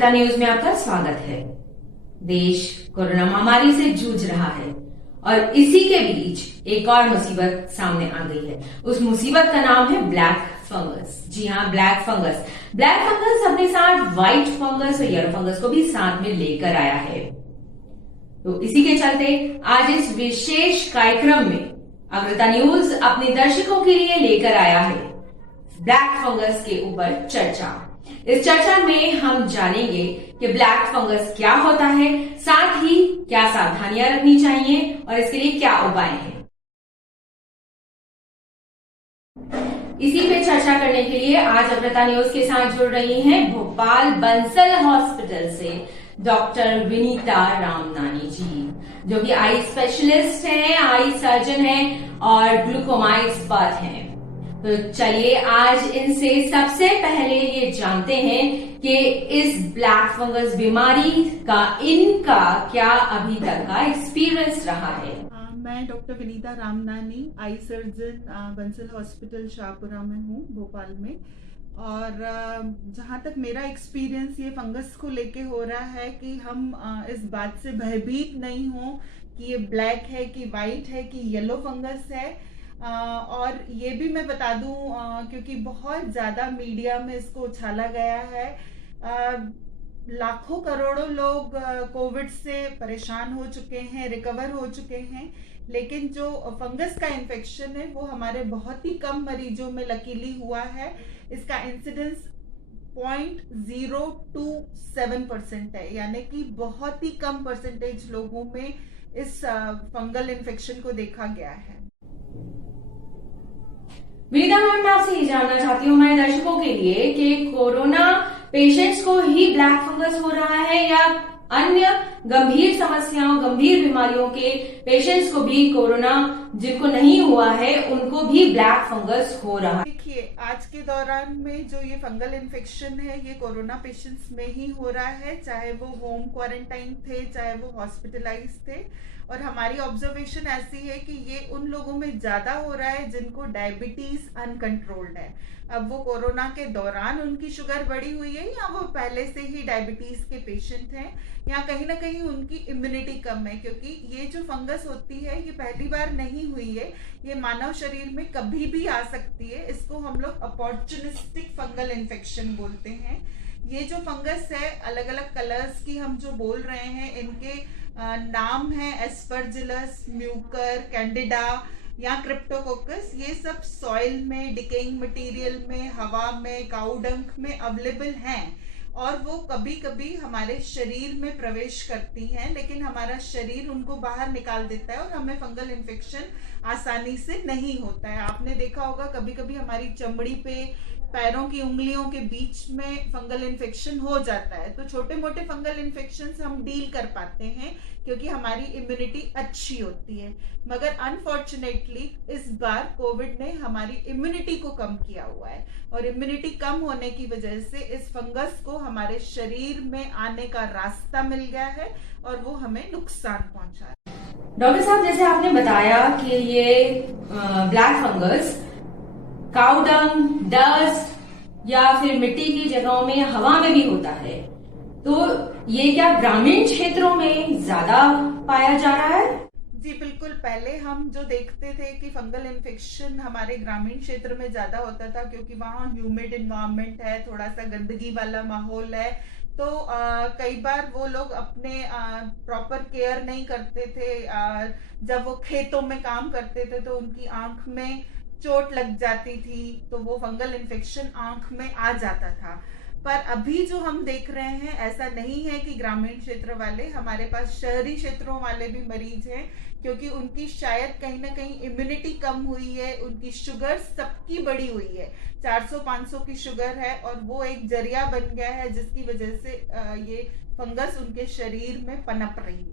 Amrita news में आपका स्वागत है। देश कोरोना महामारी से जूझ रहा है और इसी के बीच एक और मुसीबत सामने आ गई है। उस मुसीबत का नाम है ब्लैक फंगस। जी हाँ, ब्लैक फंगस। ब्लैक फंगस अपने साथ व्हाइट फंगस और येलो फंगस को भी साथ में लेकर आया है। तो इसी के चलते आज इस विशेष कार्यक्रम में अमृता न्यूज अपने दर्शकों के लिए लेकर आया है ब्लैक फंगस के ऊपर चर्चा। इस चर्चा में हम जानेंगे कि ब्लैक फंगस क्या होता है, साथ ही क्या सावधानियां रखनी चाहिए और इसके लिए क्या उपाय हैं। इसी पे चर्चा करने के लिए आज अमृता न्यूज के साथ जुड़ रही हैं भोपाल बंसल हॉस्पिटल से डॉक्टर विनीता रामनानी जी, जो कि आई स्पेशलिस्ट हैं, आई सर्जन हैं और ग्लूकोमा एक्सपर्ट हैं। तो चलिए आज इनसे सबसे पहले ये जानते हैं कि इस ब्लैक फंगस बीमारी का इनका क्या अभी तक का एक्सपीरियंस रहा है। मैं doctor Vinita Ramnani, eye surgeon, Bansal hospital Shahpura में हूँ, भोपाल में। और जहाँ तक मेरा एक्सपीरियंस ये फंगस को लेके हो रहा है कि हम इस बात से भयभीत नहीं हो कि ये ब्लैक है कि वाइट है कि येलो फंगस है। और ये भी मैं बता दूं क्योंकि बहुत ज़्यादा मीडिया में इसको उछाला गया है। लाखों करोड़ों लोग कोविड से परेशान हो चुके हैं, रिकवर हो चुके हैं, लेकिन जो फंगस का इन्फेक्शन है वो हमारे बहुत ही कम मरीजों में लकीली हुआ है। इसका इंसिडेंस 0.027% है, यानी कि बहुत ही कम परसेंटेज लोगों में इस फंगल इन्फेक्शन को देखा गया है। विनीता मैम, मैं आपसे ये जानना चाहती हूँ हमारे दर्शकों के लिए कि कोरोना पेशेंट्स को ही ब्लैक फंगस हो रहा है या अन्य गंभीर समस्याओं, गंभीर बीमारियों के पेशेंट्स को भी, कोरोना जिनको नहीं हुआ है उनको भी ब्लैक फंगस हो रहा है। देखिए, आज के दौरान में जो ये फंगल इन्फेक्शन है ये कोरोना पेशेंट्स में ही हो रहा है, चाहे वो होम क्वारंटाइन थे, चाहे वो हॉस्पिटलाइज थे। और हमारी ऑब्जर्वेशन ऐसी है कि ये उन लोगों में ज्यादा हो रहा है जिनको डायबिटीज अनकंट्रोल्ड है। अब वो कोरोना के दौरान उनकी शुगर बढ़ी हुई है या वो पहले से ही डायबिटीज के पेशेंट हैं, या कहीं ना कहीं उनकी इम्यूनिटी कम है, क्योंकि ये जो फंगस होती है ये पहली बार नहीं हुई है, ये मानव शरीर में कभी भी आ सकती है। इसको हम लोग अपॉर्चुनिस्टिक फंगल इन्फेक्शन बोलते हैं। ये जो फंगस है, अलग अलग कलर्स की हम जो बोल रहे हैं, इनके नाम है एस्परजिलस, म्यूकर, कैंडिडा या क्रिप्टोकोकस। ये सब सॉइल में, डिकेइंग मटेरियल में, हवा में, काऊ डंक में अवेलेबल हैं और वो कभी कभी हमारे शरीर में प्रवेश करती हैं, लेकिन हमारा शरीर उनको बाहर निकाल देता है और हमें फंगल इन्फेक्शन आसानी से नहीं होता है। आपने देखा होगा कभी कभी हमारी चमड़ी पे, पैरों की उंगलियों के बीच में फंगल इन्फेक्शन हो जाता है। तो छोटे मोटे फंगल इन्फेक्शंस हम डील कर पाते हैं क्योंकि हमारी इम्यूनिटी अच्छी होती है, मगर अनफॉर्चुनेटली इस बार कोविड ने हमारी इम्यूनिटी को कम किया हुआ है और इम्यूनिटी कम होने की वजह से इस फंगस को हमारे शरीर में आने का रास्ता मिल गया है और वो हमें नुकसान पहुंचा है। डॉक्टर साहब, जैसे आपने बताया कि ये ब्लैक फंगस काऊ डंग, डस्ट या फिर मिट्टी की जगहों में, हवा में भी होता है, तो ये क्या ग्रामीण क्षेत्रों में ज्यादा पाया जा रहा है? जी बिल्कुल। पहले हम जो देखते थे कि फंगल इन्फेक्शन हमारे ग्रामीण क्षेत्र में ज्यादा होता था क्योंकि वहाँ ह्यूमिड इन्वायरमेंट है, थोड़ा सा गंदगी वाला माहौल है, तो कई बार वो लोग अपने प्रॉपर केयर नहीं करते थे। जब वो खेतों में काम करते थे तो उनकी आंख में चोट लग जाती थी, तो वो फंगल इन्फेक्शन आंख में आ जाता था। पर अभी जो हम देख रहे हैं, ऐसा नहीं है कि ग्रामीण क्षेत्र वाले, हमारे पास शहरी क्षेत्रों वाले भी मरीज हैं, क्योंकि उनकी शायद कहीं ना कहीं इम्यूनिटी कम हुई है, उनकी शुगर सबकी बढ़ी हुई है, 400-500 की शुगर है और वो एक जरिया बन गया है जिसकी वजह से ये फंगस उनके शरीर में पनप रही है।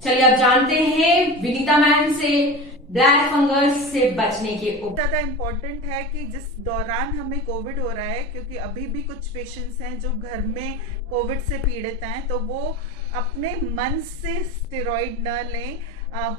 चलिए अब जानते हैं विनीता मैम से ब्लैक फंगस से बचने के उपाय। ज्यादा इम्पोर्टेंट है कि जिस दौरान हमें कोविड हो रहा है, क्योंकि अभी भी कुछ पेशेंट्स हैं जो घर में कोविड से पीड़ित हैं, तो वो अपने मन से स्टेरॉइड न लें।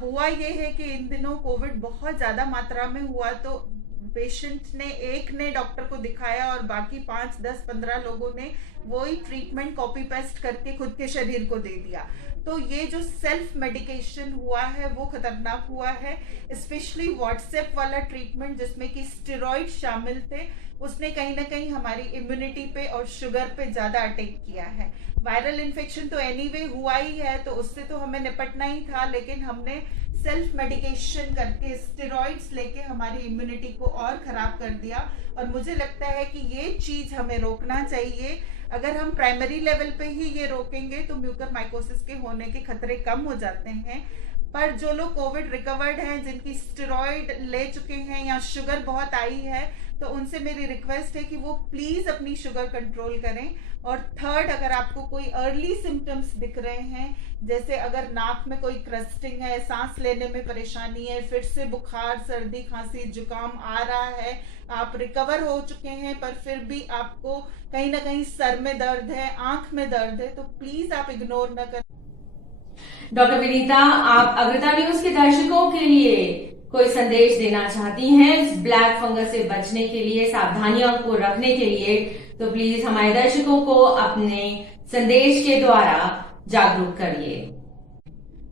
हुआ ये है कि इन दिनों कोविड बहुत ज्यादा मात्रा में हुआ, तो पेशेंट ने एक ने डॉक्टर को दिखाया और बाकी 5, 10, 15 लोगों ने वही ट्रीटमेंट कॉपी पेस्ट करके खुद के शरीर को दे दिया। तो ये जो सेल्फ मेडिकेशन हुआ है वो खतरनाक हुआ है। स्पेशली व्हाट्सएप वाला ट्रीटमेंट जिसमें कि स्टेरॉइड शामिल थे, उसने कहीं ना कहीं हमारी इम्यूनिटी पे और शुगर पे ज्यादा अटैक किया है। वायरल इन्फेक्शन तो एनीवे हुआ ही है, तो उससे तो हमें निपटना ही था, लेकिन हमने सेल्फ मेडिकेशन करके स्टेरॉइड्स लेके हमारी इम्यूनिटी को और खराब कर दिया। और मुझे लगता है कि ये चीज हमें रोकना चाहिए। अगर हम प्राइमरी लेवल पे ही ये रोकेंगे तो म्यूकरमाइकोसिस के होने के खतरे कम हो जाते हैं। पर जो लोग कोविड रिकवर्ड हैं, जिनकी स्टेरॉइड ले चुके हैं या शुगर बहुत आई है, तो उनसे मेरी रिक्वेस्ट है कि वो प्लीज अपनी शुगर कंट्रोल करें। और थर्ड, अगर आपको कोई अर्ली सिम्टम्स दिख रहे हैं, जैसे अगर नाक में कोई क्रस्टिंग है, सांस लेने में परेशानी है, फिर से बुखार, सर्दी, खांसी, जुकाम आ रहा है, आप रिकवर हो चुके हैं पर फिर भी आपको कहीं ना कहीं सर में दर्द है, आंख में दर्द है, तो प्लीज आप इग्नोर न करें। डॉक्टर विनीता, आप अग्रता न्यूज के दर्शकों के लिए कोई संदेश देना चाहती हैं इस ब्लैक फंगस से बचने के लिए, सावधानियों को रखने के लिए? तो प्लीज हमारे दर्शकों को अपने संदेश के द्वारा जागरूक करिए।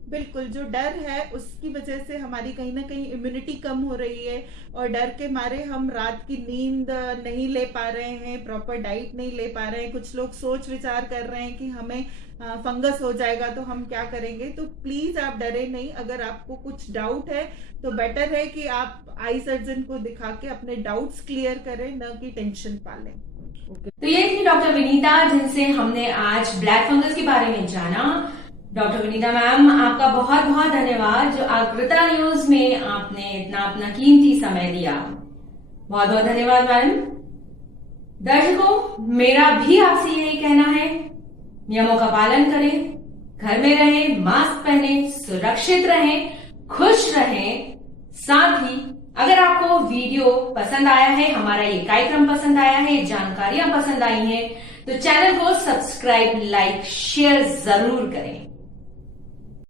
बिल्कुल, जो डर है उसकी वजह से हमारी कहीं ना कहीं इम्यूनिटी कम हो रही है और डर के मारे हम रात की नींद नहीं ले पा रहे हैं, प्रॉपर डाइट नहीं ले पा रहे हैं। कुछ लोग सोच विचार कर रहे हैं कि हमें फंगस हो जाएगा तो हम क्या करेंगे। तो प्लीज आप डरे नहीं। अगर आपको कुछ डाउट है तो बेटर है कि आप आई सर्जन को दिखा के अपने डाउट्स क्लियर करें, न कि टेंशन पालें। तो ये थी डॉक्टर विनीता, जिनसे हमने आज ब्लैक फंगस के बारे में जाना। डॉक्टर विनीता मैम, आपका बहुत बहुत धन्यवाद जो अग्रता न्यूज में आपने इतना अपना कीमती समय दिया। बहुत बहुत धन्यवाद मैम। दर्शकों, मेरा भी आपसे यही कहना है, नियमों का पालन करें, घर में रहें, मास्क पहने, सुरक्षित रहें, खुश रहें। साथ ही अगर आपको वीडियो पसंद आया है, हमारा ये कार्यक्रम पसंद आया है, जानकारियां पसंद आई हैं, तो चैनल को सब्सक्राइब, लाइक, शेयर जरूर करें।